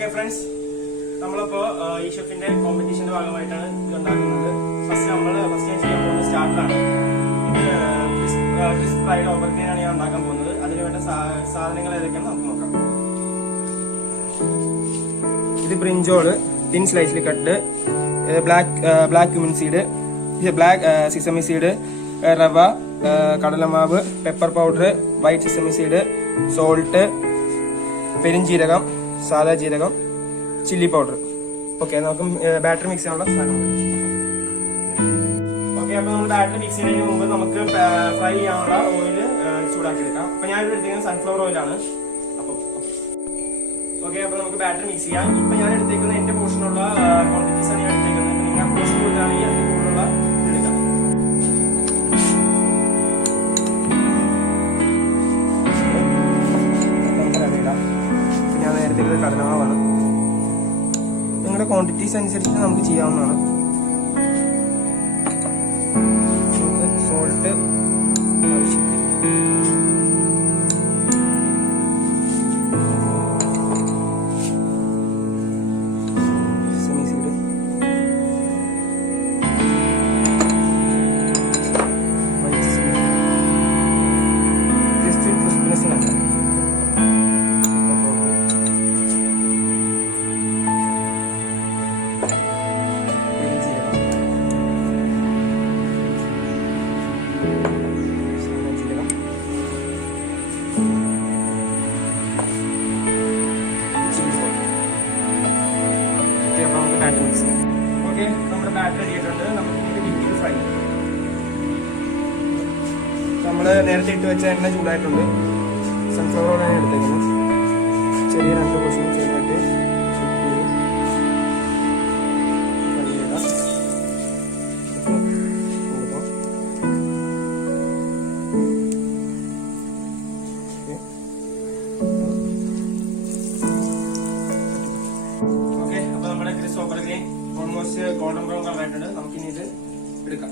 Okay friends, നമ്മളിപ്പോ ഈ ഷെഫിന്റെ കോമ്പറ്റീഷന്റെ ഭാഗമായിട്ടാണ് ഇത് ഉണ്ടാക്കുന്നത്. ഫസ്റ്റ് ഞാൻ ചെയ്യാൻ പോകുന്നത് സ്റ്റാർട്ടറാണ്. ഇത് ക്രിസ്പ് ഫ്രൈഡ് ഓവർഗ്രീനാണ് ഞാൻ ഉണ്ടാക്കാൻ പോകുന്നത്. അതിന് വേണ്ട സാധനങ്ങൾ ഏതൊക്കെയാണ് നമുക്ക് നോക്കാം. ഇത് ബ്രിഞ്ചോള് തിൻ സ്ലൈസിൽ cut, black cumin seed, black sesame seed, റവ, കടലമാവ്, pepper powder, white sesame seed, salt, പെരിഞ്ജീരകം, സാദാ ജീരകം, ചില്ലി പൗഡർ. ഓക്കെ, നമുക്ക് ബാറ്ററി മിക്സ് ചെയ്യാനുള്ള സാധനം. ഓക്കെ, അപ്പൊ നമ്മൾ ബാറ്ററി മിക്സ് ചെയ്യുന്നതിന് മുമ്പ് നമുക്ക് ഫ്രൈ ചെയ്യാനുള്ള ഓയിൽ ചൂടാക്കി എടുക്കാം. അപ്പൊ ഞാനിവിടെ എടുത്തേക്കുന്നത് സൺഫ്ലവർ ഓയിലാണ്. ഓക്കെ, അപ്പൊ നമുക്ക് ബാറ്ററി മിക്സ് ചെയ്യാം. ഇപ്പൊ ഞാൻ എടുത്തേക്കുന്നത് എന്റെ പോർഷനുള്ള ക്വാണ്ടിറ്റീസ് ആണ് ഞാൻ എടുത്തേക്കുന്നത്. നിങ്ങൾ പോർഷൻ കൂടുതലാണെങ്കിൽ അതിന് കൂടുതലുള്ള എടുക്കാം. ഞാൻ നേരത്തെ കടലമാവാണ്. നിങ്ങളുടെ ക്വാണ്ടിറ്റീസ് അനുസരിച്ച് നമുക്ക് ചെയ്യാവുന്നതാണ്. സോൾട്ട് ആവശ്യത്തിന്, sesame seed, white sesame, just ക്രിസ്പിനെസ്സിനാണ്. ഓക്കെ, നമ്മുടെ ബാറ്റർ റെഡി ആയിട്ടുണ്ട്. നമുക്ക് ഇത് ഫ്രൈ. നമ്മള് നേരത്തെ ഇട്ട് വെച്ച എണ്ണ ചൂടായിട്ടുണ്ട്. സൺഫ്ലവർ ഓയിലാണ് എടുത്തേക്കുന്നത്. ചെറിയ 2 പോർഷൻ ചെറുതായിട്ട് ഓൾമോസ്റ്റ് ഗോൾഡൻ ബ്രൗൺ കളർ ആയിട്ടുണ്ട്. നമുക്കിനി ഇത് എടുക്കാം.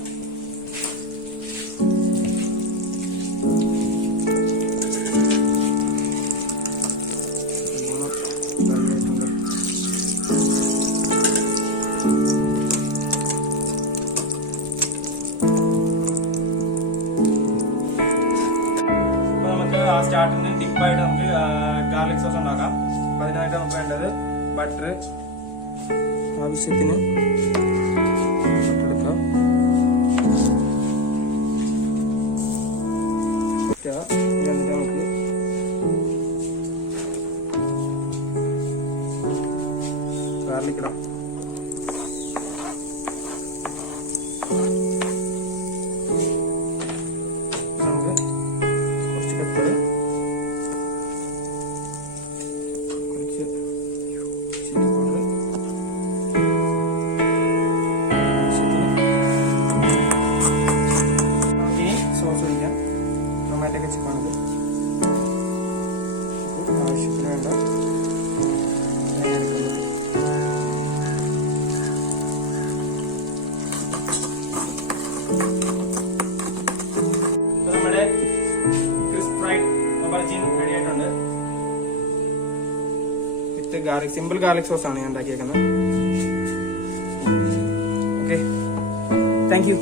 അപ്പൊ നമുക്ക് ആ സ്റ്റാർട്ടിന് ഡിപ്പായിട്ട് നമുക്ക് ഗാർലിക് സോസ് ഉണ്ടാക്കാം. അപ്പൊ അതിനായിട്ട് നമുക്ക് വേണ്ടത് ബട്ടർ, ആവശ്യത്തിന് എടുക്കാം. എന്നിട്ട് നമുക്ക് ഗാർലിക് ഇടാം. നമുക്ക് കുറച്ച് പെപ്പർ, കുറച്ച് ചില്ലി പൗഡർ, സോസ് ഒഴിക്കാം. ടൊമാറ്റോ കെച്ചപ്പാണിത്. ആവശ്യത്തിന് വേണ്ട എടുക്കുന്നത്. ഇപ്പൊ നമ്മുടെ ക്രിസ്പ് ഫ്രൈഡ് ഓവർജീൻ റെഡി ആയിട്ടുണ്ട്. വിത്ത് ഗാർലിക്, സിമ്പിൾ ഗാർലിക് സോസ് ആണ് ഞാൻ ഉണ്ടാക്കിയേക്കുന്നത്. Okay, thank you.